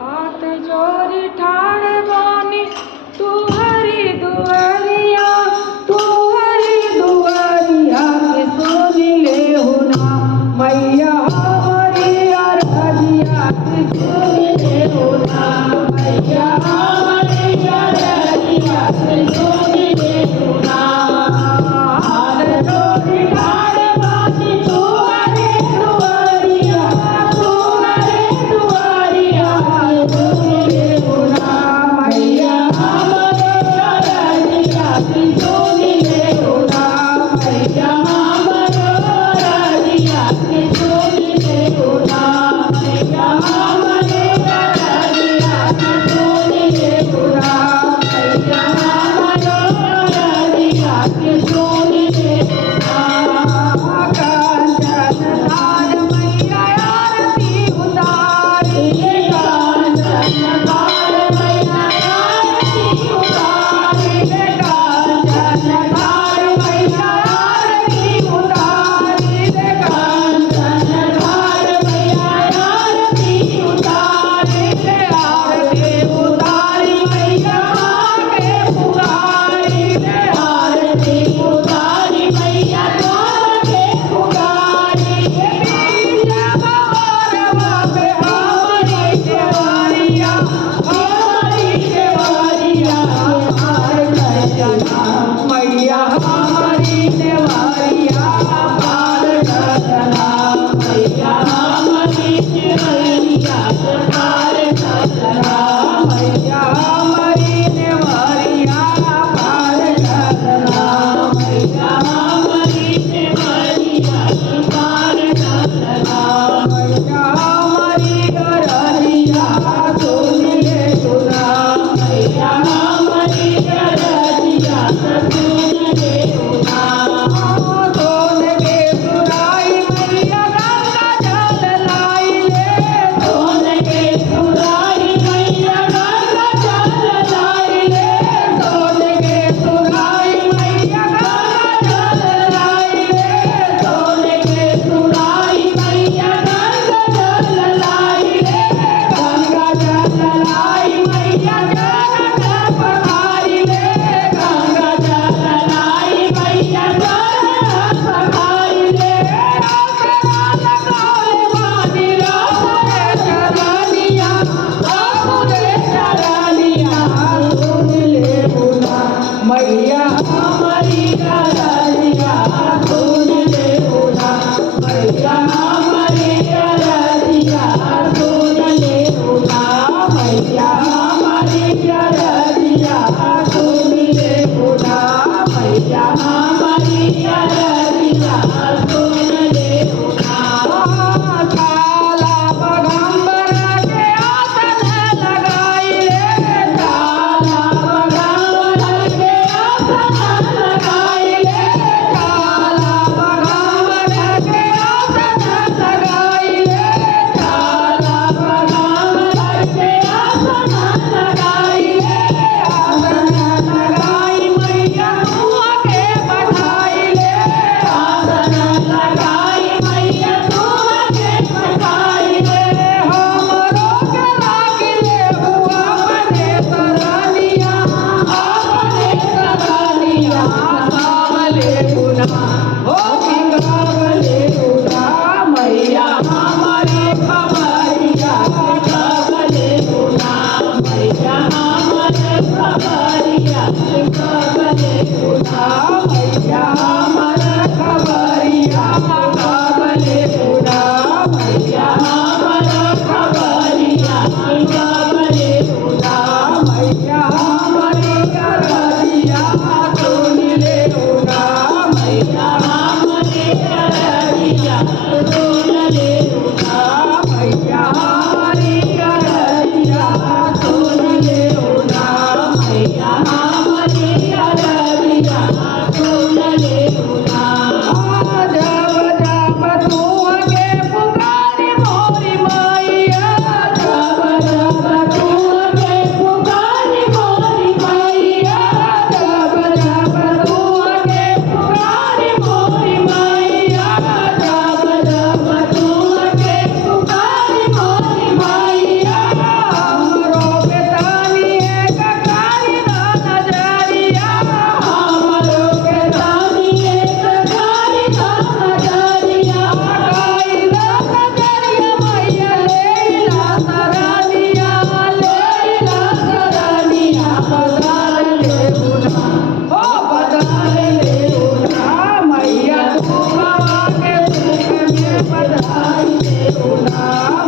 हाथ जोड़ी ठाड़ बानी तू हरी दुआरिया के सुन ले हो ना मैया हमारी अरजिया के सुन ले हो ना मैया हमारी अरजिया के सुन ले हो ना हाथ जोड़ी ठाड़ बानी तू हरी दुआरिया के सुन ले हो ना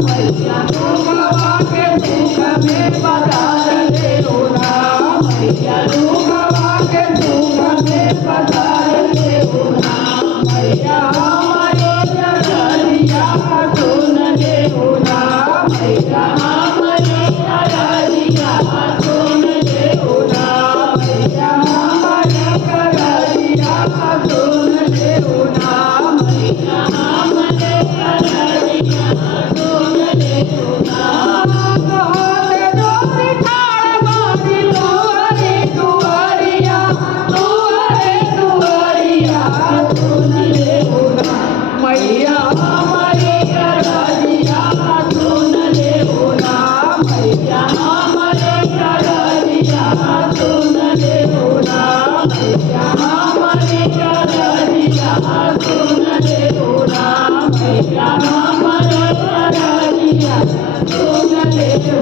मैया दुखवा के सुख में बदल देहु ना मैया दुखवा के सुख में बदल देहु ना मैया हमारे अरजिया सुन लेहु ना मैया हमारे अरजिया सुन लेहु ना मैया हमारे अरजिया सुन लेहु ना मैया हमारे अरजिया सुन लेहु ना हाथ जोड़ी ठाड़ मारी दुआरी दुआरिया दुआरिया सुन लेहु ना मैया हमारी अरजिया सुन लेहु ना मैया हमारे अरजिया सुन लेहु ना मैया हमारे अरजिया सुन लेहु ना मैया हमारे अरजिया सुन लेहु